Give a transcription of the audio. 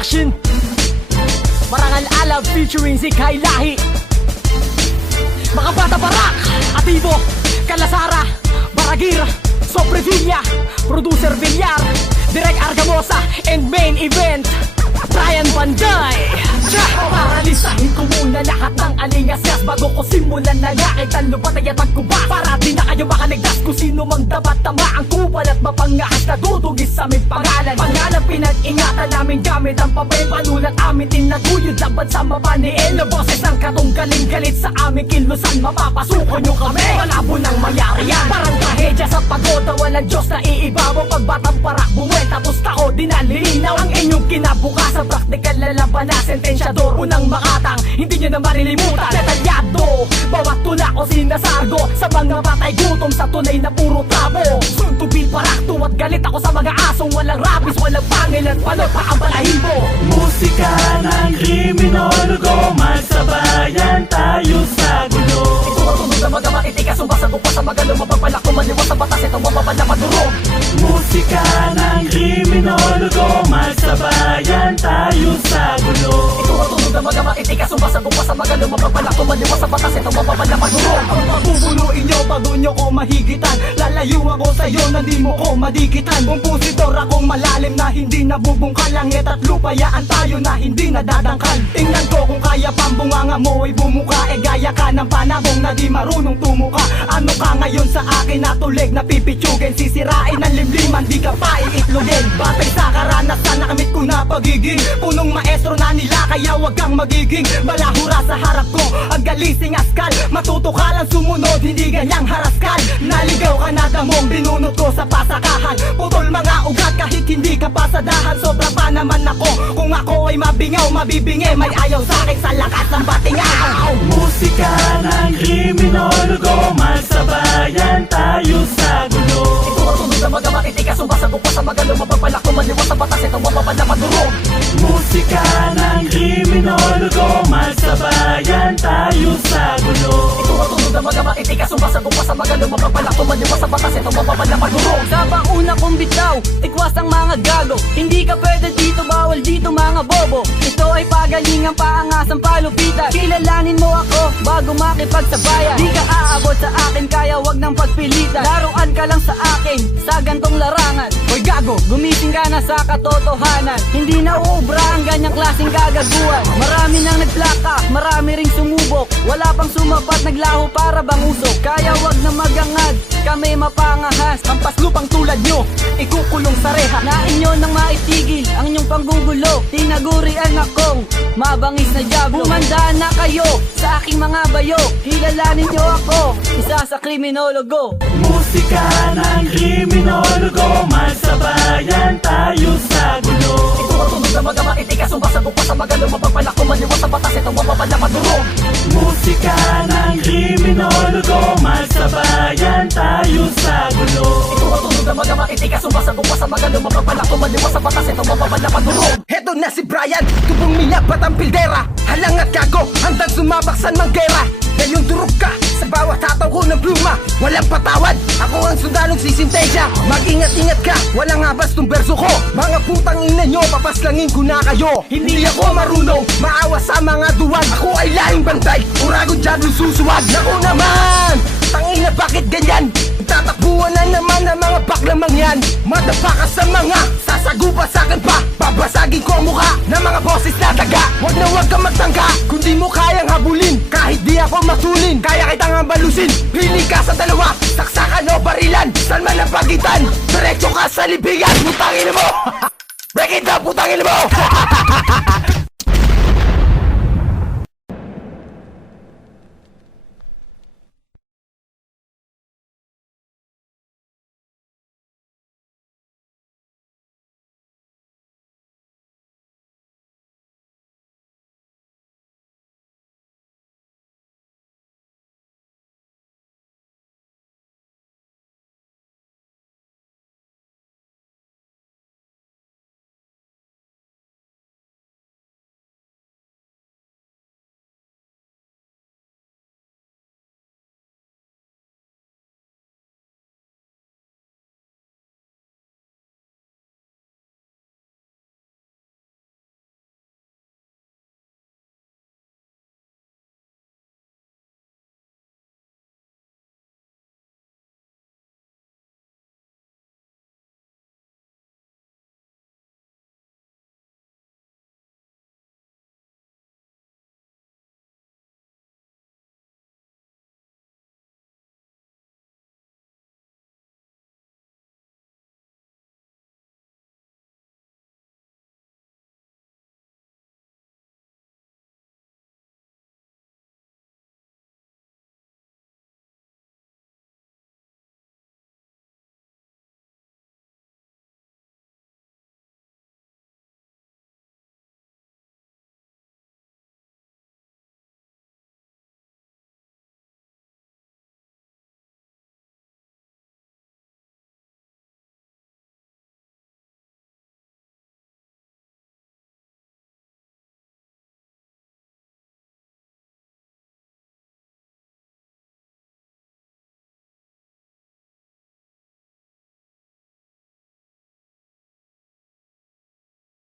Production, Barangal Alab featuring Zikay Lahi. Mga bata barak, Atibo, Calasara, Baragir, Sobrevilla, Producer Villar, Direk Argamosa, and main event Brian Panday. Paralisahin ko muna lahat ng alingasgas bago ko simulan na yakit ang lubatay at magkubas. Para di na kayo makanigdas kung sino mang dapat tama ang kupal at mapangahas na dudugis sa aming pangalan. Pangalan pinag-ingatan namin gamit ang papel, panulat amin tinatuyod laban sa mapaniin na boses ng katunggaling galit sa aming kilusan. Mapapasuko nyo kami, malabo nang mayari yan. Parang trahedya sa pagoda, walang Diyos na iibabaw. Pagbatang parak bumuhay tapos tako di nalilinaw ang inyong kinabukasan. Praktikal na laban na sentensyador, unang makatang, hindi nyo na marilimutan. Detalyado, bawat tula o sinasargo sa mga batay gutom sa tunay na puro tabo. Suntubil parakto at galit ako sa mga asong walang rapis, walang pangil at palot pa ang balahibo. Musika ng kriminologo, magsabayan tayo sa gulo. Itutunod na mga matitigas, sumasagok pa sa magalo, mapagbalak kumaliwas sa batas, ito mapapala madurog. Musika ng kriminologo, magsabayan tayo sa gulo. Itutunod na mga matitigas, sumasagok pa sa magalo, mapagbalak kumaliwas sa batas, ito mapapala madurog. Ang pabubuluin nyo, bago nyo ko mahigitan, lalayo ako sa'yo na di mo ko madikitan. Kompositor akong malalim na hindi nabubungkal, langit at lupayaan tayo na hindi nadadangkal. Tingnan ko kung kaya pang bunganga mo ay bumuka, e gaya ka ng panabong na di marunong tumuka. Ano ka ngayon sa akin na tulig na pipitsugin, sisirain ang limliman, di ka pa iitlogin. Batay sa karanasan, nakamit ko na pagiging punong maestro na nila, kaya wag kang magiging balahura sa harap ko. Ang galising askal, matuto ka lang sumunod, hindi ganyang haraskal. Naligaw ka na damong binunot ko sa pasakahan, putol mga ugat kahit hindi ka pasadahan. Sobra pa naman ako, kung ako ay mabingaw, mabibingi, may ayaw sa akin sa lakas ng batingan. Musika ng kriminologo, magsabayan tayo sa gulo. Itutunod na mga matitigas, sumasagok pa sa magalo, mapagbalak kumaliwas sa batas, ito mapapala madurog. Musika ng kriminologo, magsabayan tayo sa gulo. Itutunod na mga matitigas, sumasagok pa sa magalo, mapagbalak kumaliwas sa batas, ito mapapala madurog. Sa pauna kong bitaw, tikwas ang mga gago. Hindi ka pwede dito, bawal dito mga bobo. Ito ay pagalingang paangasang palupitan. Kilalanin mo ako bago makipagsabayan. Di ka aabot sa akin, kaya wag nang pagpilitan. Laruan ka lang sa akin, sa gantong larangan. Hoy gago, gumising ka na sa katotohanan. Hindi na uubra ang ganyang klaseng gagaguhan. Marami nang nagplaka, marami ring sumubok. Wala pang sumapat, naglaho para bang usok. Kaya wag na magangad, kami mapangahas. Ang paslupang tulad nyo, ikukulong sa reha. Na inyo nang maitigil ang inyong panggugulo. Tinagurian akong mabangis na diablo. Humandaan na kayo sa aking mga bayo. Kilalanin nyo ako, isa sa kriminologo. Musika ng kriminologo, magsabayan tayo sa gulo. Itutunod na mga matitigas, sumasagok pa sa magalo, mapagbalak kumaliwas sa batas, ito mapapala madurog. Musika ng kriminologo, magsabayan tayo sa gulo. Itutunod na mga matitigas, sumasagok pa sa magalo, mapagbalak kumaliwas sa batas, ito mapapala madurog. Heto na si Brian, tubong miyapat ang pildera. Halang at gago, handang sumabaksan ng gera. Ngayong durog ka, sa bawat hataw ko ng pluma. Walang patawad, ako ang sundalong sisintensya. Mag-ingat-ingat ka, walang habas tong berso ko. Mga putang ina nyo, papaslangin ko na kayo. Hindi ako marunong, maawa sa mga duwag. Ako ay lahing bantay, uragon dyan yung susuwag. Naku naman, tangina bakit ganyan? Tatakbuhan na naman ang mga baklamang yan. Madapa ka sa mga sasagupa sa akin pa. Babasagin ko ang mukha ng mga boses na taga. Huwag na huwag kang magtangka kung di mo kayang habulin. Kahit di ako matulin, kaya kitang ambalusin. Pili ka sa dalawa, saksakan o barilan. Saan man ang pagitan, diretso ka sa libingan. Putangin mo! Break it down, putangin mo!